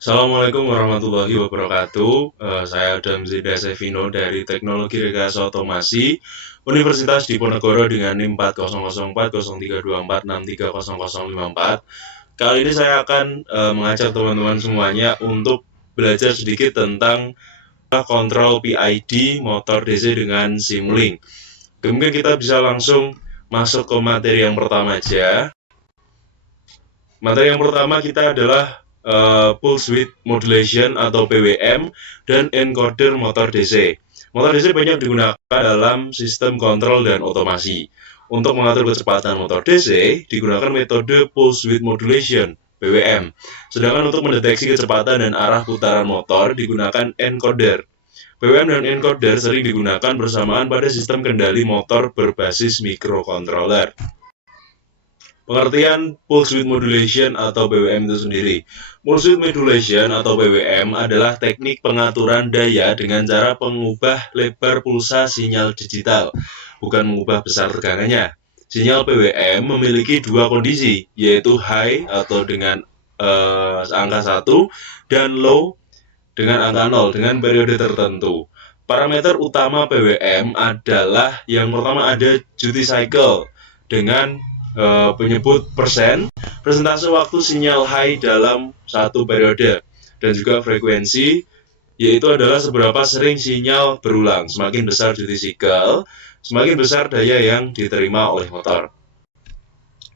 Assalamualaikum warahmatullahi wabarakatuh. Saya Damzida Sevino dari Teknologi Rekayasa Otomasi Universitas Diponegoro dengan NIM 400403034630054. Kali ini saya akan mengajak teman-teman semuanya untuk belajar sedikit tentang kontrol PID motor DC dengan Simulink. Kemudian kita bisa langsung masuk ke materi yang pertama aja. Materi yang pertama kita adalah pulse width modulation atau PWM dan encoder motor DC. Motor DC banyak digunakan dalam sistem kontrol dan otomasi. Untuk mengatur kecepatan motor DC digunakan metode pulse width modulation PWM. Sedangkan untuk mendeteksi kecepatan dan arah putaran motor digunakan encoder. PWM dan encoder sering digunakan bersamaan pada sistem kendali motor berbasis microcontroller. Pengertian pulse width modulation atau PWM itu sendiri. Pulse width modulation atau PWM adalah teknik pengaturan daya dengan cara mengubah lebar pulsa sinyal digital, bukan mengubah besar tegangannya. Sinyal PWM memiliki dua kondisi, yaitu high atau dengan angka 1 dan low dengan angka 0 dengan periode tertentu. Parameter utama PWM adalah yang pertama ada duty cycle dengan penyebut persentase waktu sinyal high dalam satu periode, dan juga frekuensi, yaitu adalah seberapa sering sinyal berulang. Semakin besar duty cycle, semakin besar daya yang diterima oleh motor.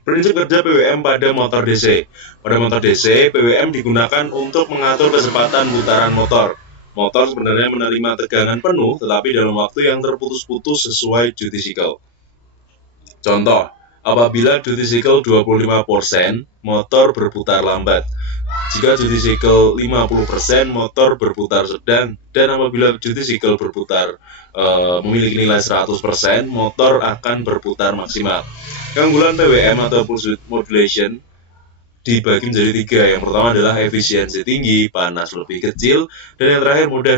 Prinsip kerja PWM pada motor DC. Pada motor DC, PWM digunakan untuk mengatur kecepatan putaran motor. Motor sebenarnya menerima tegangan penuh, tetapi dalam waktu yang terputus-putus sesuai duty cycle. Contoh, apabila duty cycle 25%, motor berputar lambat. Jika duty cycle 50%, motor berputar sedang. Dan apabila duty cycle berputar memiliki nilai 100%, motor akan berputar maksimal. Keunggulan PWM atau pulse width modulation dibagi menjadi 3. Yang pertama adalah efisiensi tinggi, panas lebih kecil, dan yang terakhir mudah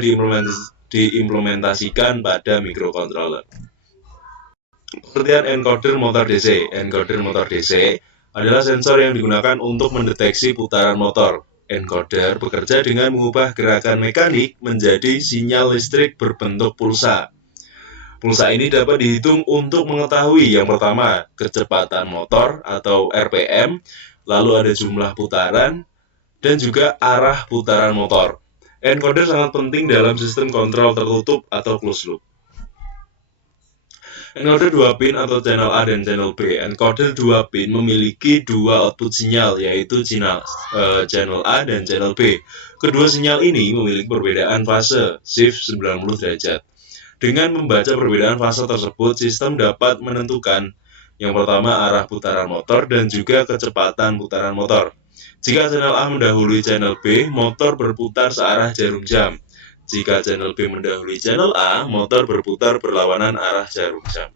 diimplementasikan pada microcontroller. Pengertian encoder motor DC. Encoder motor DC adalah sensor yang digunakan untuk mendeteksi putaran motor. Encoder bekerja dengan mengubah gerakan mekanik menjadi sinyal listrik berbentuk pulsa. Pulsa ini dapat dihitung untuk mengetahui yang pertama kecepatan motor atau RPM, lalu ada jumlah putaran, dan juga arah putaran motor. Encoder sangat penting dalam sistem kontrol tertutup atau closed loop. Encoder 2 pin atau channel A dan channel B. Encoder 2 pin memiliki dua output sinyal, yaitu channel A dan channel B. Kedua sinyal ini memiliki perbedaan fase, shift 90 derajat. Dengan membaca perbedaan fase tersebut, sistem dapat menentukan yang pertama arah putaran motor dan juga kecepatan putaran motor. Jika channel A mendahului channel B, motor berputar searah jarum jam. Jika channel B mendahului channel A, motor berputar berlawanan arah jarum jam.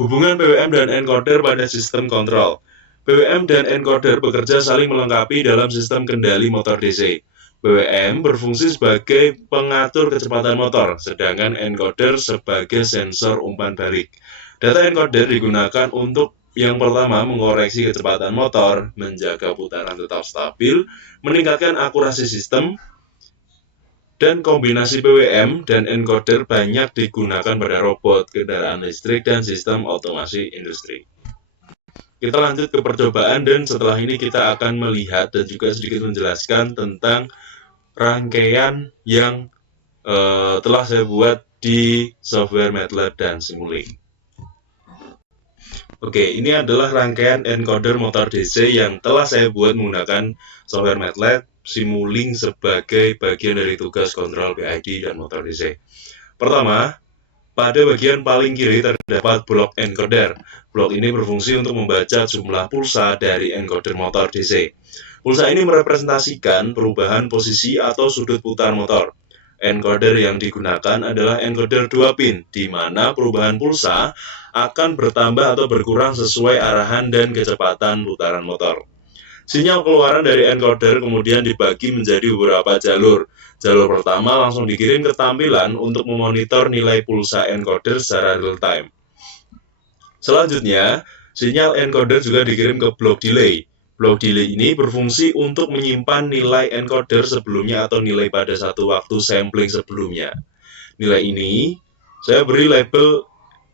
Hubungan PWM dan encoder pada sistem kontrol. PWM dan encoder bekerja saling melengkapi dalam sistem kendali motor DC. PWM berfungsi sebagai pengatur kecepatan motor, sedangkan encoder sebagai sensor umpan balik. Data encoder digunakan untuk yang pertama mengoreksi kecepatan motor, menjaga putaran tetap stabil, meningkatkan akurasi sistem, dan kombinasi PWM dan encoder banyak digunakan pada robot, kendaraan listrik, dan sistem otomasi industri. Kita lanjut ke percobaan, dan setelah ini kita akan melihat dan juga sedikit menjelaskan tentang rangkaian yang telah saya buat di software MATLAB dan Simulink. Oke, ini adalah rangkaian encoder motor DC yang telah saya buat menggunakan software MATLAB, Simulink sebagai bagian dari tugas kontrol PID dan motor DC. Pertama, pada bagian paling kiri terdapat blok encoder. Blok ini berfungsi untuk membaca jumlah pulsa dari encoder motor DC. Pulsa ini merepresentasikan perubahan posisi atau sudut putar motor. Encoder yang digunakan adalah encoder 2 pin, di mana perubahan pulsa akan bertambah atau berkurang sesuai arahan dan kecepatan putaran motor. Sinyal keluaran dari encoder kemudian dibagi menjadi beberapa jalur. Jalur pertama langsung dikirim ke tampilan untuk memonitor nilai pulsa encoder secara real time. Selanjutnya, sinyal encoder juga dikirim ke blok delay. Block delay ini berfungsi untuk menyimpan nilai encoder sebelumnya atau nilai pada satu waktu sampling sebelumnya. Nilai ini saya beri label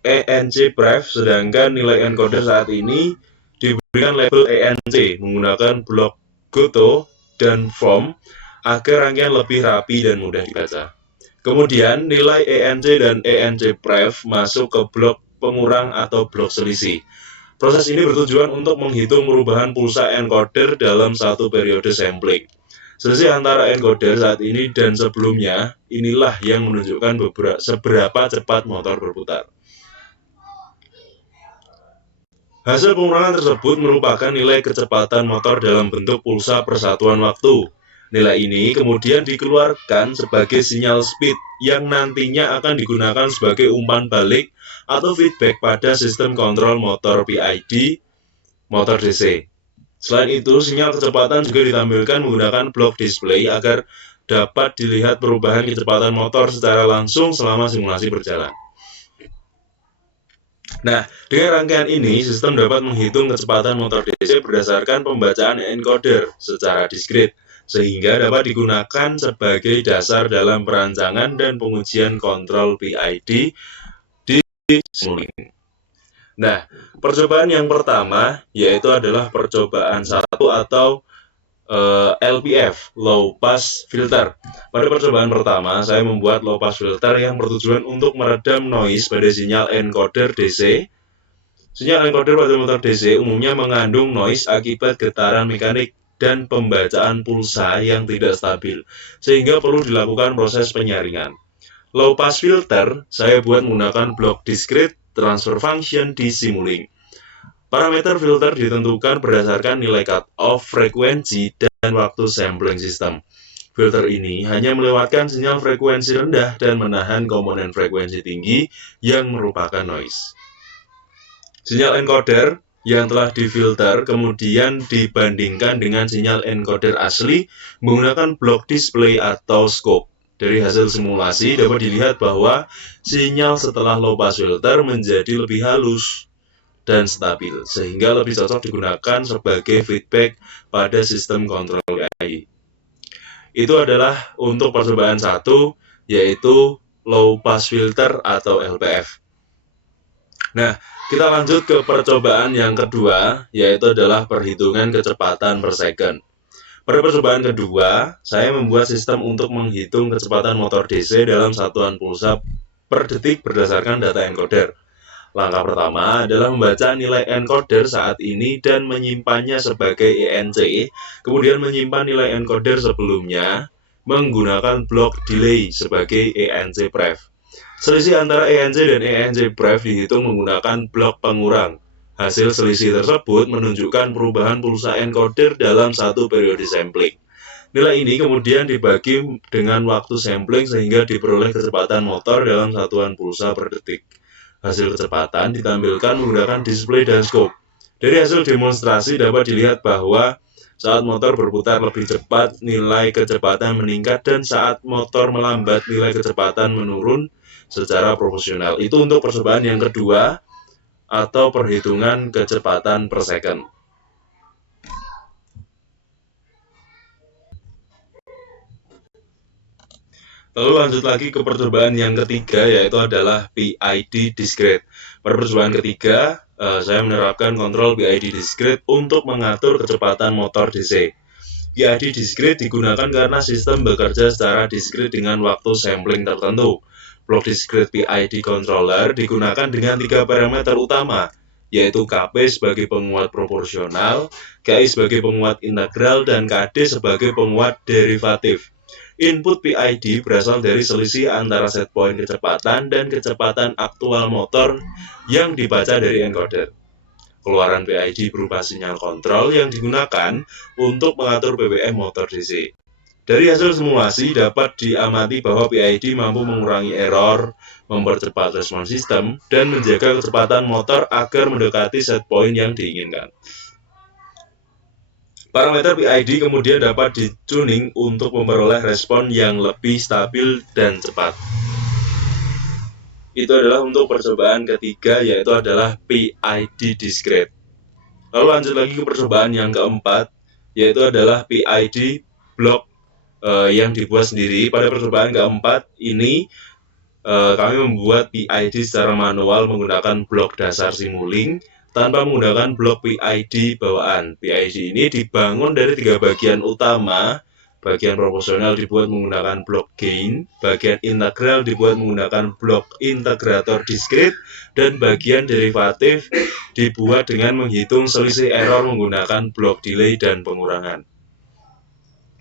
ENC_pref, sedangkan nilai encoder saat ini diberikan label ENC menggunakan blok Goto dan form agar rangkaian lebih rapi dan mudah dibaca. Kemudian nilai ENC dan ENC_pref masuk ke blok pengurang atau blok selisih. Proses ini bertujuan untuk menghitung perubahan pulsa encoder dalam satu periode sampling. Selisih antara encoder saat ini dan sebelumnya, inilah yang menunjukkan seberapa cepat motor berputar. Hasil pengurangan tersebut merupakan nilai kecepatan motor dalam bentuk pulsa persatuan waktu. Nilai ini kemudian dikeluarkan sebagai sinyal speed yang nantinya akan digunakan sebagai umpan balik atau feedback pada sistem kontrol motor PID motor DC. Selain itu, sinyal kecepatan juga ditampilkan menggunakan blok display agar dapat dilihat perubahan kecepatan motor secara langsung selama simulasi berjalan. Nah, dengan rangkaian ini, sistem dapat menghitung kecepatan motor DC berdasarkan pembacaan encoder secara diskret, sehingga dapat digunakan sebagai dasar dalam perancangan dan pengujian kontrol PID di simulink. Nah, percobaan yang pertama yaitu adalah percobaan 1 atau LPF, Low Pass Filter. Pada percobaan pertama, saya membuat low pass filter yang bertujuan untuk meredam noise pada sinyal encoder DC. Sinyal encoder pada motor DC umumnya mengandung noise akibat getaran mekanik dan pembacaan pulsa yang tidak stabil, sehingga perlu dilakukan proses penyaringan. Low pass filter saya buat menggunakan blok discrete transfer function di Simulink. Parameter filter ditentukan berdasarkan nilai cut-off frekuensi dan waktu sampling sistem. Filter ini hanya melewatkan sinyal frekuensi rendah dan menahan komponen frekuensi tinggi yang merupakan noise. Sinyal encoder yang telah difilter kemudian dibandingkan dengan sinyal encoder asli menggunakan blok display atau scope. Dari hasil simulasi dapat dilihat bahwa sinyal setelah low pass filter menjadi lebih halus dan stabil, sehingga lebih cocok digunakan sebagai feedback pada sistem kontrol PID. Itu adalah untuk percobaan 1, yaitu low pass filter atau LPF. Nah, kita lanjut ke percobaan yang kedua, yaitu adalah perhitungan kecepatan per second. Pada percobaan kedua, saya membuat sistem untuk menghitung kecepatan motor DC dalam satuan pulsa per detik berdasarkan data encoder. Langkah pertama adalah membaca nilai encoder saat ini dan menyimpannya sebagai ENC, kemudian menyimpan nilai encoder sebelumnya menggunakan blok delay sebagai ENC_pref. Selisih antara ENC dan ENC_pref dihitung menggunakan blok pengurang. Hasil selisih tersebut menunjukkan perubahan pulsa encoder dalam satu periode sampling. Nilai ini kemudian dibagi dengan waktu sampling sehingga diperoleh kecepatan motor dalam satuan pulsa per detik. Hasil kecepatan ditampilkan menggunakan display dan scope. Dari hasil demonstrasi dapat dilihat bahwa saat motor berputar lebih cepat, nilai kecepatan meningkat, dan saat motor melambat, nilai kecepatan menurun secara proporsional. Itu untuk percobaan yang kedua atau perhitungan kecepatan per second. Lalu lanjut lagi ke percobaan yang ketiga, yaitu adalah PID discrete. Pada percobaan ketiga, saya menerapkan kontrol PID discrete untuk mengatur kecepatan motor DC. PID discrete digunakan karena sistem bekerja secara discrete dengan waktu sampling tertentu. Blok discrete PID controller digunakan dengan 3 parameter utama, yaitu KP sebagai penguat proporsional, KI sebagai penguat integral, dan KD sebagai penguat derivatif. Input PID berasal dari selisih antara set point kecepatan dan kecepatan aktual motor yang dibaca dari encoder. Keluaran PID berupa sinyal kontrol yang digunakan untuk mengatur BBM motor DC. Dari hasil simulasi dapat diamati bahwa PID mampu mengurangi error, mempercepat respons sistem, dan menjaga kecepatan motor agar mendekati set point yang diinginkan. Parameter PID kemudian dapat dituning untuk memperoleh respon yang lebih stabil dan cepat. Itu adalah untuk percobaan ketiga, yaitu adalah PID discrete. Lalu lanjut lagi ke percobaan yang keempat, yaitu adalah PID block yang dibuat sendiri. Pada percobaan keempat ini kami membuat PID secara manual menggunakan blok dasar Simulink tanpa menggunakan blok PID bawaan. PID ini dibangun dari 3 bagian utama. Bagian proporsional dibuat menggunakan blok gain, bagian integral dibuat menggunakan blok integrator diskrit, dan bagian derivatif dibuat dengan menghitung selisih error menggunakan blok delay dan pengurangan.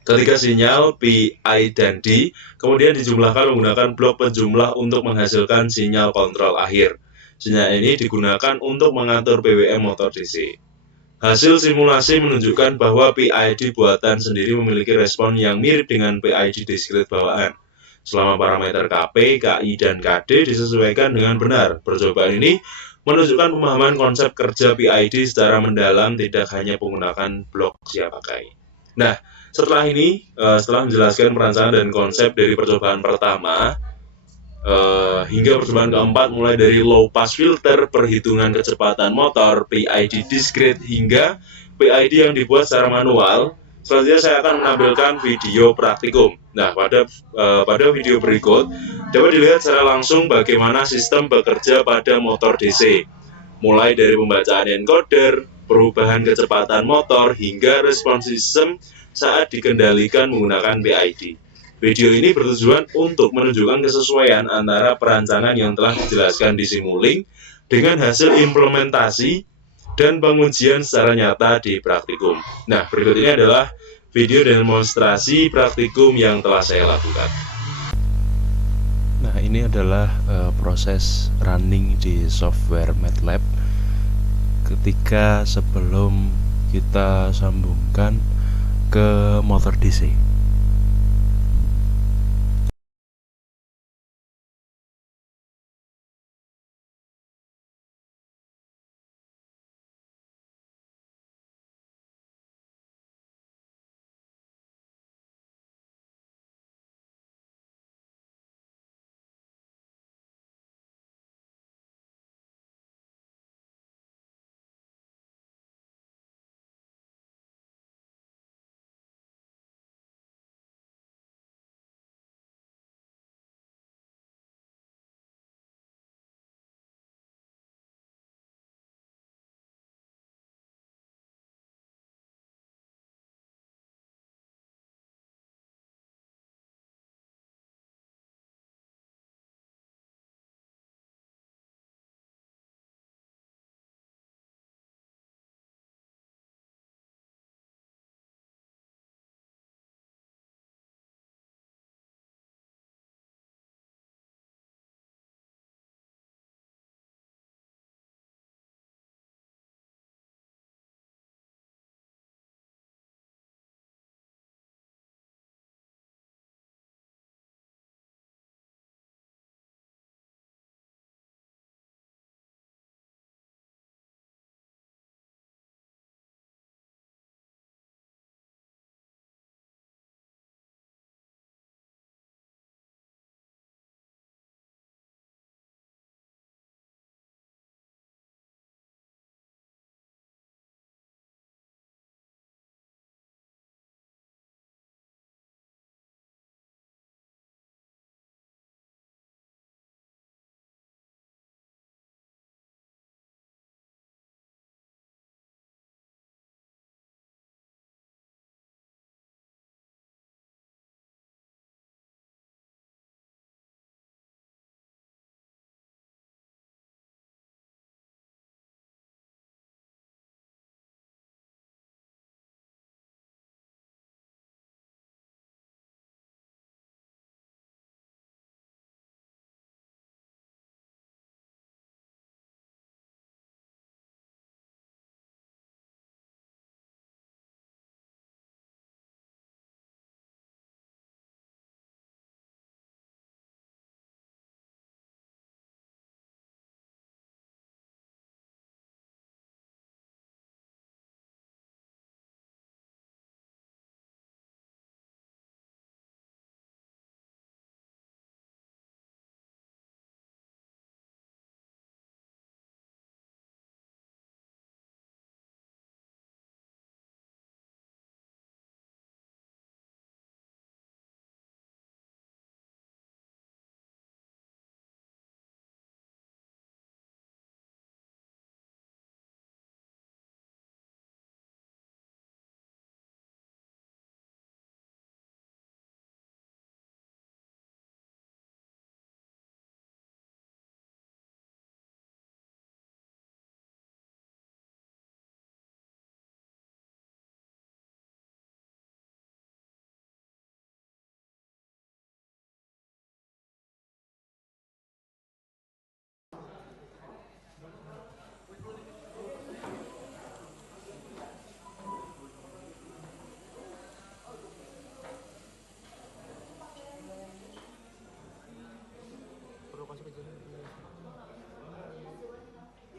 Ketiga sinyal P, I, dan D kemudian dijumlahkan menggunakan blok penjumlah untuk menghasilkan sinyal kontrol akhir. Sinyal ini digunakan untuk mengatur PWM motor DC. Hasil simulasi menunjukkan bahwa PID buatan sendiri memiliki respon yang mirip dengan PID diskrit bawaan. Selama parameter KP, KI, dan KD disesuaikan dengan benar. Percobaan ini menunjukkan pemahaman konsep kerja PID secara mendalam, tidak hanya menggunakan blok siap pakai. Nah, setelah menjelaskan perancangan dan konsep dari percobaan pertama, hingga percobaan keempat mulai dari low pass filter, perhitungan kecepatan motor, PID discrete, hingga PID yang dibuat secara manual. Selanjutnya saya akan menampilkan video praktikum. Nah, pada video berikut dapat dilihat secara langsung bagaimana sistem bekerja pada motor DC, mulai dari pembacaan encoder, perubahan kecepatan motor, hingga respons sistem saat dikendalikan menggunakan PID. Video ini bertujuan untuk menunjukkan kesesuaian antara perancangan yang telah dijelaskan di Simulink dengan hasil implementasi dan pengujian secara nyata di praktikum. Nah, berikut ini adalah video demonstrasi praktikum yang telah saya lakukan. Nah, ini adalah proses running di software MATLAB ketika sebelum kita sambungkan ke motor DC.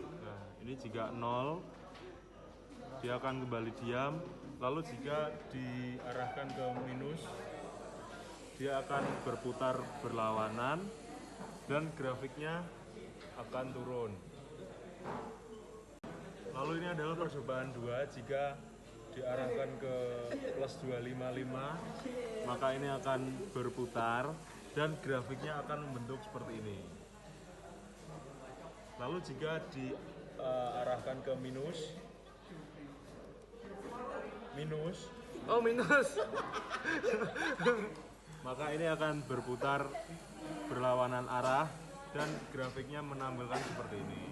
Nah, ini jika 0 dia akan kembali diam, lalu jika diarahkan ke minus dia akan berputar berlawanan dan grafiknya akan turun. Lalu ini adalah percobaan 2, jika diarahkan ke plus 255 maka ini akan berputar dan grafiknya akan membentuk seperti ini. Lalu jika diarahkan ke minus maka ini akan berputar berlawanan arah dan grafiknya menampilkan seperti ini.